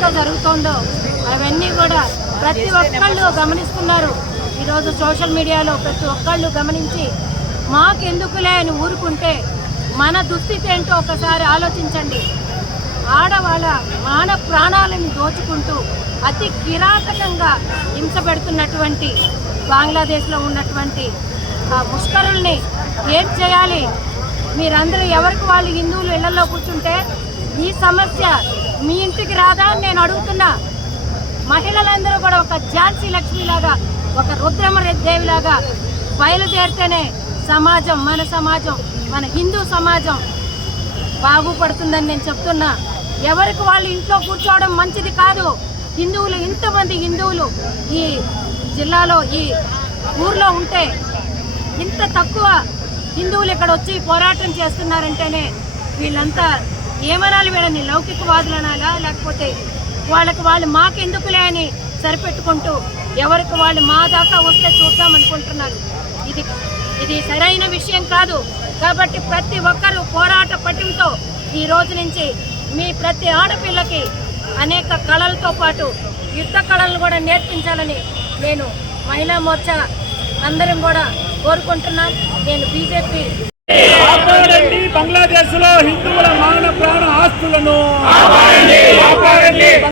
ఎట్లా జరుగుతోందో అవన్నీ కూడా ప్రతి ఒక్కళ్ళు గమనిస్తున్నారు. ఈరోజు సోషల్ మీడియాలో ప్రతి ఒక్కళ్ళు గమనించి మాకెందుకులే అని ఊరుకుంటే మన దుస్థితి ఏంటో ఒకసారి ఆలోచించండి. ఆడవాళ్ళ మాన ప్రాణాలను దోచుకుంటూ అతి కిరాతకంగా హింస పెడుతున్నటువంటి బంగ్లాదేశ్లో ఉన్నటువంటి ఆ ముష్కరుల్ని ఏం చేయాలి? మీరందరూ ఎవరికి వాళ్ళు హిందువులు ఇళ్ళలో కూర్చుంటే ఈ సమస్య మీ ఇంటికి రాదా అని నేను అడుగుతున్నా. మహిళలందరూ కూడా ఒక ఝాన్సీ లక్ష్మిలాగా ఒక రుద్రమదేవిలాగా బయలుదేరితేనే సమాజం మన సమాజం మన హిందూ సమాజం బాగుపడుతుందని నేను చెప్తున్నా. ఎవరికి వాళ్ళు ఇంట్లో కూర్చోవడం మంచిది కాదు. హిందువులు ఇంతమంది హిందువులు ఈ జిల్లాలో ఈ ఊర్లో ఉంటే ఇంత తక్కువ హిందువులు ఇక్కడ వచ్చి పోరాటం చేస్తున్నారంటేనే వీళ్ళంతా ఏమనాలి వీళ్ళని లౌకికవాదులు అనాలా లేకపోతే వాళ్ళకి వాళ్ళు మాకెందుకులే అని సరిపెట్టుకుంటూ ఎవరికి వాళ్ళు మా దాకా వస్తే చూద్దాం అనుకుంటున్నారు. ఇది ఇది సరైన విషయం కాదు. కాబట్టి ప్రతి ఒక్కరూ పోరాట పట్టింతో ఈ రోజు నుంచి మీ ప్రతి ఆడపిల్లకి అనేక కళలతో పాటు యుద్ధ కళలను కూడా నేర్పించాలని నేను మహిళా మోర్చా అందరం కూడా కోరుకుంటున్నాను నేను బీజేపీ కాపాడండి హిందూ లో